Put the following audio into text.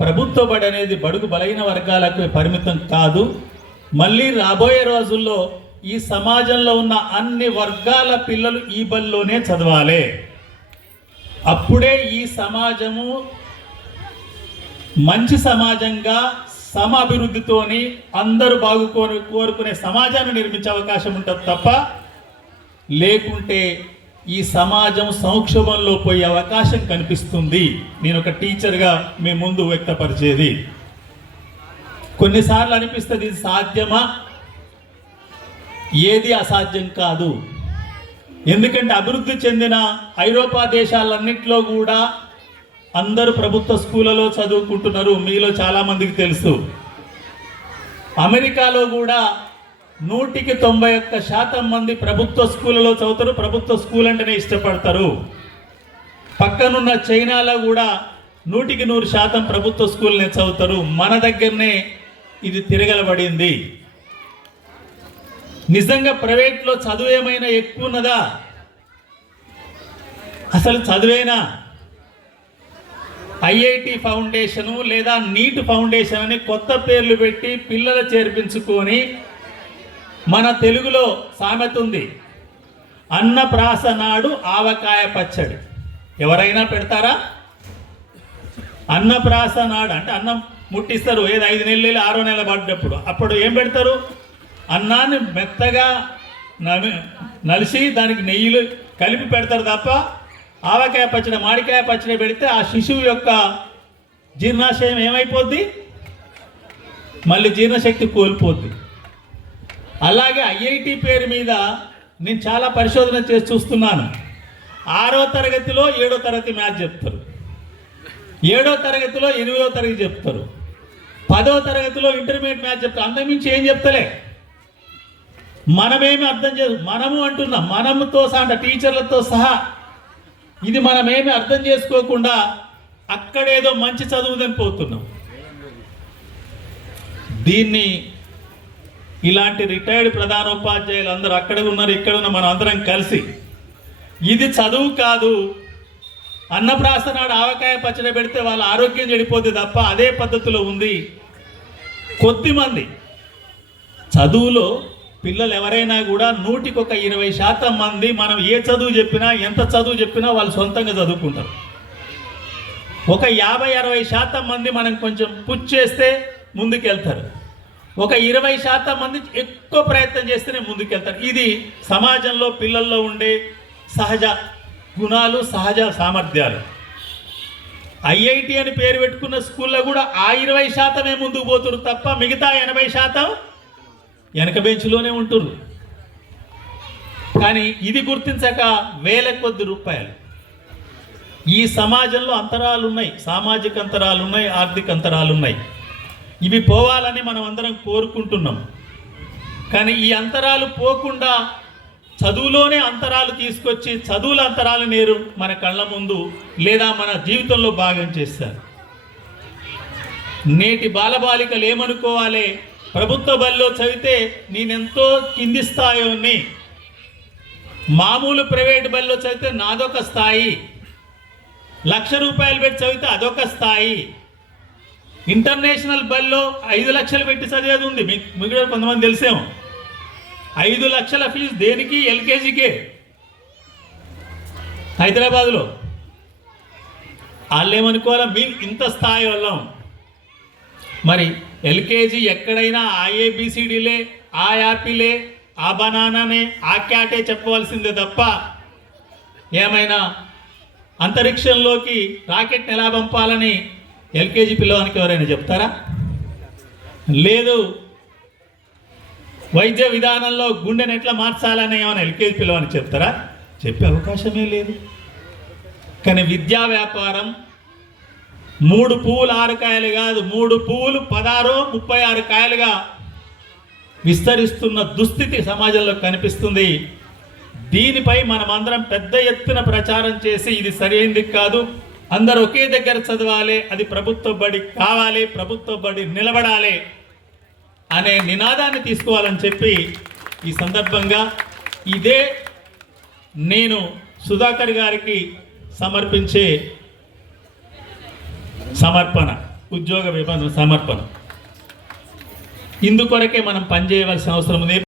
ప్రభుత్వ బడి అనేది బడుగు బలైన వర్గాలకు పరిమితం కాదు. మళ్ళీ రాబోయే రోజుల్లో ఈ సమాజంలో ఉన్న అన్ని వర్గాల పిల్లలు ఈ బడిలోనే చదవాలి. అప్పుడే ఈ సమాజము మంచి సమాజంగా సమాభివృద్ధితోని అందరూ కోరుకునే సమాజాన్ని నిర్మించే అవకాశం ఉంటుంది తప్ప లేకుంటే ఈ సమాజం సంక్షోభంలో పోయే అవకాశం కనిపిస్తుంది. నేను ఒక టీచర్గా మీ ముందు వ్యక్తపరిచేది. కొన్నిసార్లు అనిపిస్తుంది ఇది సాధ్యమా? ఏది అసాధ్యం కాదు. ఎందుకంటే అభివృద్ధి చెందిన ఐరోపా దేశాలన్నింటిలో కూడా అందరూ ప్రభుత్వ స్కూళ్ళలో చదువుకుంటున్నారు. మీలో చాలామందికి తెలుసు. అమెరికాలో కూడా 191% మంది ప్రభుత్వ స్కూళ్ళలో చదువుతారు. ప్రభుత్వ స్కూల్ అంటేనే ఇష్టపడతారు. పక్కనున్న చైనాలో కూడా 100% ప్రభుత్వ స్కూల్నే చదువుతారు. మన దగ్గరనే ఇది తిరగలబడింది. నిజంగా ప్రైవేట్లో చదువు ఏమైనా ఎక్కువ ఉన్నదా? అసలు చదువేనా? ఐఐటి ఫౌండేషను లేదా నీట్ ఫౌండేషన్ అని కొత్త పేర్లు పెట్టి పిల్లలు చేర్పించుకొని, మన తెలుగులో సామెత ఉంది, అన్నప్రాసనాడు ఆవకాయ పచ్చడి. ఎవరైనా పెడతారా? అన్నప్రాసనాడు అంటే అన్నం ముట్టిస్తారు. ఏదో 5 నెలలు 6వ నెల పడ్డప్పుడు అప్పుడు ఏం పెడతారు? అన్నాన్ని మెత్తగా నలిసి దానికి నెయ్యిలు కలిపి పెడతారు తప్ప ఆవకాయ పచ్చడి, మామిడికాయ పచ్చడి పెడితే ఆ శిశువు యొక్క జీర్ణాశయం ఏమైపోద్ది? మళ్ళీ జీర్ణశక్తి కోల్పోద్ది. అలాగే ఐఐటి పేరు మీద నేను చాలా పరిశోధన చేసి చూస్తున్నాను. 6వ తరగతిలో 7వ తరగతి మ్యాథ్స్ చెప్తారు, 7వ తరగతిలో 8వ తరగతి చెప్తారు, 10వ తరగతిలో ఇంటర్మీడియట్ మ్యాథ్స్ చెప్తారు. అంతకుమించి ఏం చెప్తలే. మనమేమి అర్థం మనము అంటున్నాం, మనముతో సహా టీచర్లతో సహా ఇది మనమేమి అర్థం చేసుకోకుండా అక్కడేదో మంచి చదువుదని పోతున్నాం. దీన్ని ఇలాంటి రిటైర్డ్ ప్రధానోపాధ్యాయులు అందరూ అక్కడ ఉన్నారు, ఇక్కడ ఉన్న మన అందరం కలిసి ఇది చదువు కాదు, అన్నప్రాసనాడు ఆవకాయ పచ్చడి పెడితే వాళ్ళ ఆరోగ్యం చెడిపోతుంది తప్ప అదే పద్ధతిలో ఉంది. కొద్దిమంది చదువులో పిల్లలు ఎవరైనా కూడా 120% మంది మనం ఏ చదువు చెప్పినా ఎంత చదువు చెప్పినా వాళ్ళు సొంతంగా చదువుకుంటారు. ఒక 50-60% మంది మనం కొంచెం పుష్ చేస్తే ముందుకెళ్తారు. ఒక 20% మంది ఎక్కువ ప్రయత్నం చేస్తేనే ముందుకెళ్తారు. ఇది సమాజంలో పిల్లల్లో ఉండే సహజ గుణాలు, సహజ సామర్థ్యాలు. ఐఐటి అని పేరు పెట్టుకున్న స్కూల్లో కూడా ఆ 20% ముందుకు పోతున్నారు తప్ప మిగతా 80% వెనక బెంచ్లోనే ఉంటున్నారు. కానీ ఇది గుర్తించక వేల కొద్ది రూపాయలు. ఈ సమాజంలో అంతరాలు ఉన్నాయి, సామాజిక అంతరాలు ఉన్నాయి, ఆర్థిక అంతరాలు ఉన్నాయి. ఇవి పోవాలని మనం అందరం కోరుకుంటున్నాం. కానీ ఈ అంతరాలు పోకుండా చదువులోనే అంతరాలు తీసుకొచ్చి చదువుల అంతరాలు నేరు మన కళ్ళ ముందు లేదా మన జీవితంలో భాగం చేస్తారు. నేటి బాలబాలికలు ఏమనుకోవాలి? ప్రభుత్వ బడిలో చదివితే నేనెంతో కింది స్థాయిని, మామూలు ప్రైవేట్ బడిలో చదివితే నాదొక స్థాయి, 1,00,000 రూపాయలు పెట్టి చదివితే అదొక స్థాయి, ఇంటర్నేషనల్ బడిలో 5 లక్షలు పెట్టి చదివేది ఉంది. మీకు కూడా కొంతమంది తెలిసేమో. 5 లక్షల ఫీజు దేనికి? ఎల్కేజీకే హైదరాబాద్లో. వాళ్ళు ఏమనుకోవాలా? మేము ఇంత స్థాయి వాళ్ళం. మరి ఎల్కేజీ ఎక్కడైనా ఆ ఏబిసిడీలే, ఆ యాపిలే, ఆ బనానానే, ఆ క్యాటే చెప్పవలసిందే తప్ప ఏమైనా అంతరిక్షంలోకి రాకెట్ని ఎలా పంపాలని ఎల్కేజీ పిల్లవానికి ఎవరైనా చెప్తారా? లేదు. వైద్య విధానంలో గుండెని ఎట్లా మార్చాలని ఏమైనా ఎల్కేజీ పిల్లవానికి చెప్తారా? చెప్పే అవకాశమే లేదు. కానీ విద్యా వ్యాపారం 3 పువ్వులు 6 కాయలు కాదు, 3 పువ్వులు 16, 36 కాయలుగా విస్తరిస్తున్న దుస్థితి సమాజంలో కనిపిస్తుంది. దీనిపై మనమందరం పెద్ద ఎత్తున ప్రచారం చేసి ఇది సరైనది కాదు, అందరూ ఒకే దగ్గర చదవాలి, అది ప్రభుత్వ బడి కావాలి, ప్రభుత్వ బడి నిలబడాలి అనే నినాదాన్ని తీసుకోవాలని చెప్పి ఈ సందర్భంగా ఇదే నేను సుధాకర్ గారికి సమర్పించే సమర్పణ. ఉద్యోగ సమర్పణ. ఇందుకొరకే మనం పనిచేయవలసిన అవసరం ఉంది.